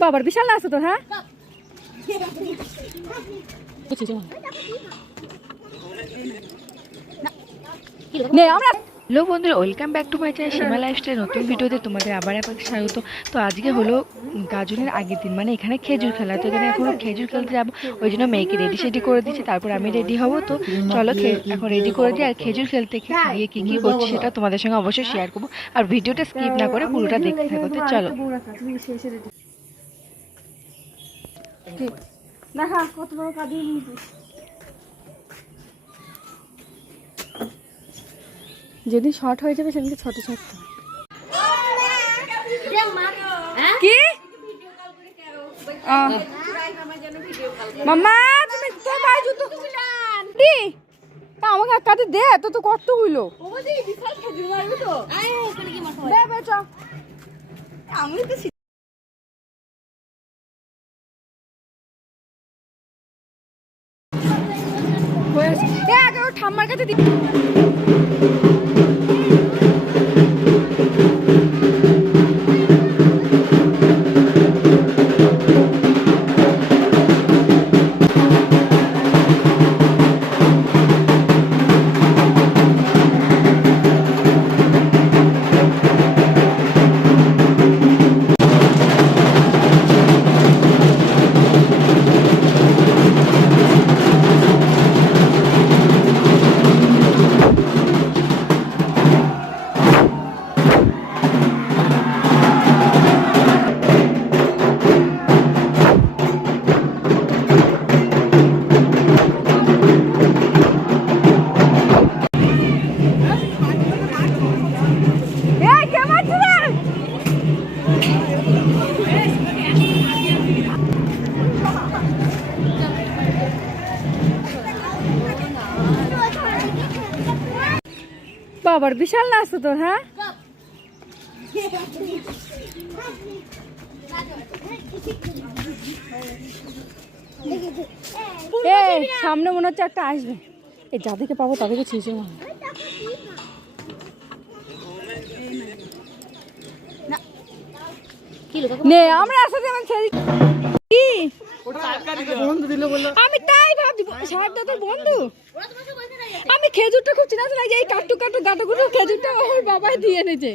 বাবার বিশাল না আছে তোর। হ্যাঁ নে আমরা। হ্যালো বন্ধুরা, welcome back to my channel Seema lifestyle. নতুন ভিডিওতে তোমাদের আবার একবার স্বাগত। তো আজকে হলো গাজনের আগের দিন, মানে এখানে খেজুর খেলা। তো এখানে এখন খেজুর খেলতে যাবো, ওই জন্য মেয়েকে রেডি সেডি করে দিচ্ছি, তারপর আমি রেডি হবো। তো চলো এখন রেডি করে দিই। আর খেজুর খেলতে গিয়ে কী কী করছি সেটা তোমাদের সঙ্গে অবশ্যই শেয়ার করবো। আর ভিডিওটা স্কিপ না করে পুরোটা দেখতে থাকো। তো চলো। দেখা কত বড় কাঁদিয়ে নিয়েছিস। যেদিন শর্ট হয়ে যাবে সেদিনকে ছোট ছোট কি মাম্মা তুমি তো ভাই জুতো দি আমাকে কাটে দে। তো তো কত হইলো দে বেচ আমি তো ঠাম্মার কাছে দি। বাবার বিশাল না আছে তোর। হ্যাঁ সামনে মনে হচ্ছে একটা আসবে। এই যাদেরকে পাবো তাদেরকে ছিঁচে না নে আমরা আসতে যেমন ছেড়ে কি আমি তাই ভাবছি সাহেব তোর বন্ধু। আমি খেজুরটা খুব চিনা লাগে, এই কাটু কাটু গাটু গুটু খেজুরটা ওর বাবাই দিয়ে এনেছে।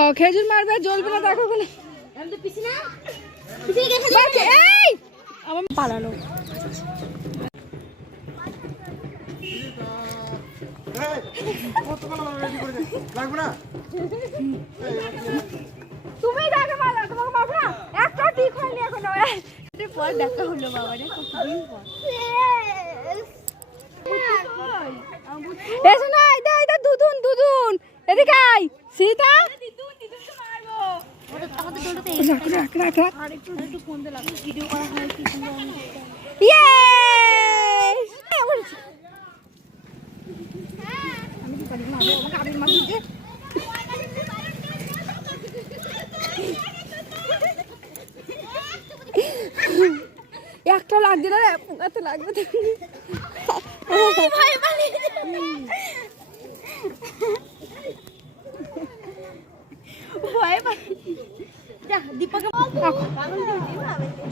ও খেজুর মারবে জ্বলবে না দেখো বলে আমার পালালো। তুমি দেখো মালা তোমাকে পাবো না একটা ঠিক হয়নি এখনো। পর দেখা হলো বাবা রে কতদিন পর। এসো না এটা এটা দুদুন দুদুন এদিকে আয় সীতা দিদুন দিদুন তো মারবো আমাদের দৌড়তে আরেকটু ফোন দে লাগবে ভিডিও করা হয় কি সুন্দর। ইয়েস আমি কি পারি না আমাকে আবির মার দিতে একটা লাগছে না পোকাতে লাগবে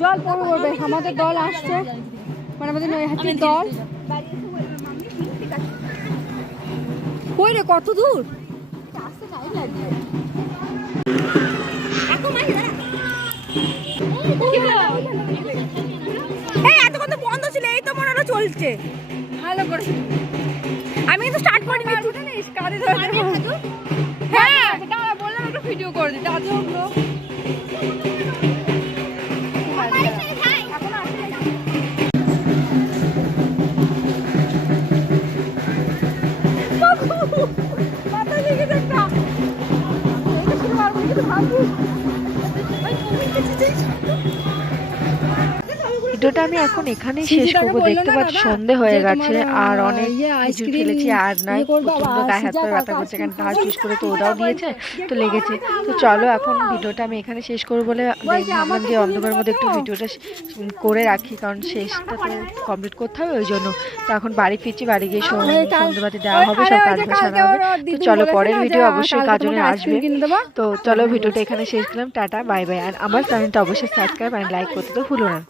জল পড়বে পড়বে। আমাদের দল আসছে, মানে আমাদের নৈহাটির দল। কই রে কত দূর এতক্ষণ তো বন্ধ ছিল, এই তো মনে হলো চলছে ভালো করে। আমি কিন্তু স্টার্ট করিনি জানিস কাঁধে ধরে হ্যাঁ বললাম একটু ভিডিও করে দিতে আজ হলো। ভিডিওটা আমি এখন এখানেই শেষ করবো। দেখতে পাচ্ছি সন্ধে হয়ে গেছে আর অনেক খেজুর ফেলেছি আর নয়, প্রচন্ড গায়ে হাত পা ব্যথা করছে কারণ ধার চুজ করে তো ওরাও দিয়েছে তো লেগেছে। তো চলো এখন ভিডিওটা আমি এখানে শেষ করবো বলে ভাবলাম যে অন্ধকারের মধ্যে একটু ভিডিওটা করে রাখি, কারণ শেষটা তো কমপ্লিট করতে হবে ওই জন্য। তো এখন বাড়ি ফিরছি, বাড়ি গিয়ে সন্ধ্যেবাতি দেওয়া হবে, সব কাজ সারা হবে। তো চলো পরের ভিডিও অবশ্যই কাজনে আসবে। তো চলো ভিডিওটা এখানে শেষ করলাম, টাটা বাই বাই। আর আমার চ্যানেলটা অবশ্যই সাবস্ক্রাইব আর লাইক করতে তো ভুলো না।